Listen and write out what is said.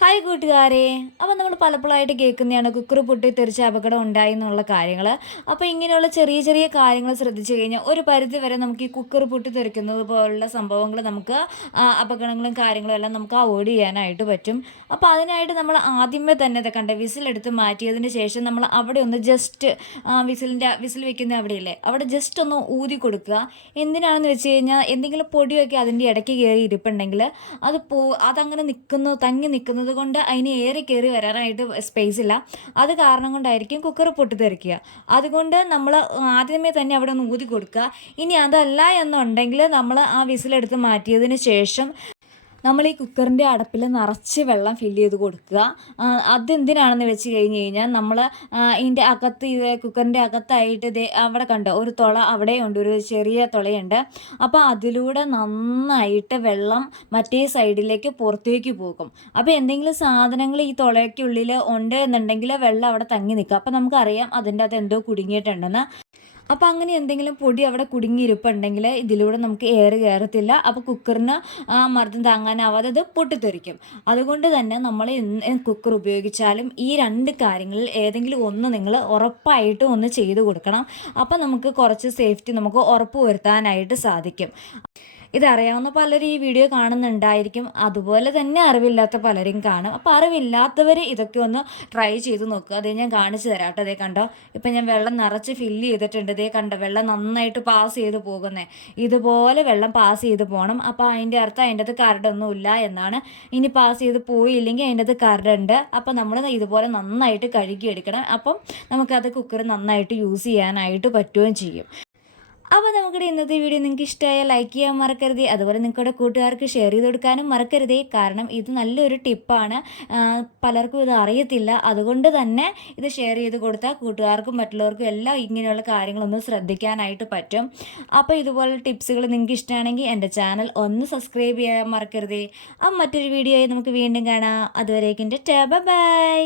Hi കൂട്ടുകാരെ. അപ്പോൾ നമ്മൾ പലപ്പോഴായിട്ട് കേൾക്കുന്നതാണ് കുക്കർ പൊട്ടി തെറിച്ച് അപകടം ഉണ്ടായി എന്നുള്ള കാര്യങ്ങൾ അപ്പോൾ ഇങ്ങനെയുള്ള ചെറിയ ചെറിയ കാര്യങ്ങൾ ശ്രദ്ധിച്ചു കഴിഞ്ഞാൽ ഒരു പരിധി വരെ നമുക്ക് ഈ കുക്കർ പൊട്ടി തെറിക്കുന്നത് പോലുള്ള സംഭവങ്ങൾ നമുക്ക് അപകടങ്ങളും കാര്യങ്ങളും എല്ലാം നമുക്ക് അവോയ്ഡ് ചെയ്യാനായിട്ട് പറ്റും. അപ്പോൾ അതിനായിട്ട് നമ്മൾ ആദ്യമേ തന്നെ ഇത് കണ്ട വിസിലെടുത്ത് മാറ്റിയതിന് ശേഷം നമ്മൾ അവിടെ ഒന്ന് ജസ്റ്റ് വിസിലിന്റെ വിസിൽ വെക്കുന്ന അവിടെയില്ലേ അവിടെ ജസ്റ്റ് ഒന്ന് ഊതി കൊടുക്കുക. എന്തിനാണെന്ന് വെച്ച് കഴിഞ്ഞാൽ എന്തെങ്കിലും പൊടിയൊക്കെ അതിന്റെ ഇടയ്ക്ക് കയറി ഇരിപ്പുണ്ടെങ്കിൽ അത് പോ അതങ്ങനെ നിൽക്കുന്നു തങ്ങി നിൽക്കുന്നത് കൊണ്ട് അതിന് ഏറെ കയറി വരാനായിട്ട് സ്പേസ് ഇല്ല. അത് കാരണം കൊണ്ടായിരിക്കും കുക്കർ പൊട്ടിത്തെറിക്കുക അതുകൊണ്ട് നമ്മൾ ആദ്യമേ തന്നെ അവിടെ ഒന്ന് ഊതി കൊടുക്കുക. ഇനി അതല്ല എന്നുണ്ടെങ്കിൽ നമ്മൾ ആ വിസിലെടുത്ത് മാറ്റിയതിന് ശേഷം നമ്മൾ ഈ കുക്കറിന്റെ അടപ്പിൽ നിറച്ച് വെള്ളം ഫില്ല് ചെയ്ത് കൊടുക്കുക. അതെന്തിനാണെന്ന് വെച്ച് കഴിഞ്ഞ് കഴിഞ്ഞാൽ നമ്മൾ ഇതിന്റെ അകത്ത് ഇത് കുക്കറിന്റെ അകത്തായിട്ട് ഇത് അവിടെ കണ്ടോ ഒരു തുള അവിടെയുണ്ട് ഒരു ചെറിയ തുളയുണ്ട്. അപ്പോൾ അതിലൂടെ നന്നായിട്ട് വെള്ളം മറ്റേ സൈഡിലേക്ക് പുറത്തേക്ക് പോകും. അപ്പോൾ എന്തെങ്കിലും സാധനങ്ങൾ ഈ തുളയ്ക്കുള്ളിൽ ഉണ്ട് എന്നുണ്ടെങ്കിൽ വെള്ളം അവിടെ തങ്ങി നിൽക്കുക അപ്പോൾ നമുക്കറിയാം അതിന്റെ അകത്ത് എന്തോ കുടുങ്ങിയിട്ടുണ്ടെന്ന്. അപ്പോൾ അങ്ങനെ എന്തെങ്കിലും പൊടി അവിടെ കുടുങ്ങിയിരിപ്പുണ്ടെങ്കിൽ ഇതിലൂടെ നമുക്ക് എയർ കയറത്തില്ല അപ്പോൾ കുക്കറിന് ആ മർദ്ദം താങ്ങാനാവാതെ അത് പൊട്ടിത്തെറിക്കും. അതുകൊണ്ട് തന്നെ നമ്മൾ കുക്കർ ഉപയോഗിച്ചാലും ഈ രണ്ട് കാര്യങ്ങളിൽ ഏതെങ്കിലും ഒന്ന് നിങ്ങൾ ഉറപ്പായിട്ടും ഒന്ന് ചെയ്തു കൊടുക്കണം. അപ്പോൾ നമുക്ക് കുറച്ച് സേഫ്റ്റി നമുക്ക് ഉറപ്പ് വരുത്താനായിട്ട് സാധിക്കും. ഇതറിയാവുന്ന പലരും ഈ വീഡിയോ കാണുന്നുണ്ടായിരിക്കും. അതുപോലെ തന്നെ അറിവില്ലാത്ത പലരും കാണും. അപ്പോൾ അറിവില്ലാത്തവർ ഇതൊക്കെ ഒന്ന് ട്രൈ ചെയ്ത് നോക്കുക അതേ ഞാൻ കാണിച്ചു തരാം കേട്ടോ. അതേ കണ്ടോ? ഇപ്പം ഞാൻ വെള്ളം നിറച്ച് ഫില്ല് ചെയ്തിട്ടുണ്ട്. ഇതേ കണ്ടോ? വെള്ളം നന്നായിട്ട് പാസ് ചെയ്ത് പോകുന്നത് ഇതുപോലെ വെള്ളം പാസ് ചെയ്ത് പോകണം അപ്പോൾ അതിന്റെ അർത്ഥം അതിന്റെ അകത്ത് കരടൊന്നുമില്ല എന്നാണ്. ഇനി പാസ് ചെയ്ത് പോയില്ലെങ്കിൽ അതിന്റെ അത് കരടുണ്ട് അപ്പോൾ നമ്മൾ ഇതുപോലെ നന്നായിട്ട് കഴുകിയെടുക്കണം അപ്പം നമുക്കത് കുക്കർ നന്നായിട്ട് യൂസ് ചെയ്യാനായിട്ട് പറ്റുകയും ചെയ്യും. അപ്പോൾ നമുക്കിടെ ഇന്നത്തെ വീഡിയോ നിങ്ങൾക്ക് ഇഷ്ടമായ ലൈക്ക് ചെയ്യാൻ മറക്കരുത്. അതുപോലെ നിങ്ങളുടെ കൂട്ടുകാർക്ക് ഷെയർ ചെയ്ത് കൊടുക്കാനും മറക്കരുത്. കാരണം ഇത് നല്ലൊരു ടിപ്പാണ് പലർക്കും ഇത് അറിയത്തില്ല. അതുകൊണ്ട് തന്നെ ഇത് ഷെയർ ചെയ്ത് കൊടുത്താൽ കൂട്ടുകാർക്കും മറ്റുള്ളവർക്കും എല്ലാം ഇങ്ങനെയുള്ള കാര്യങ്ങളൊന്ന് ശ്രദ്ധിക്കാനായിട്ട് പറ്റും. അപ്പോൾ ഇതുപോലെ ടിപ്സുകൾ നിങ്ങൾക്ക് ഇഷ്ടമാണെങ്കിൽ എന്റെ ചാനൽ ഒന്ന് സബ്സ്ക്രൈബ് ചെയ്യാൻ മറക്കരുത്. അപ്പം മറ്റൊരു വീഡിയോയിൽ നമുക്ക് വീണ്ടും കാണാം. അതുവരേക്കും ടാബ ബൈ.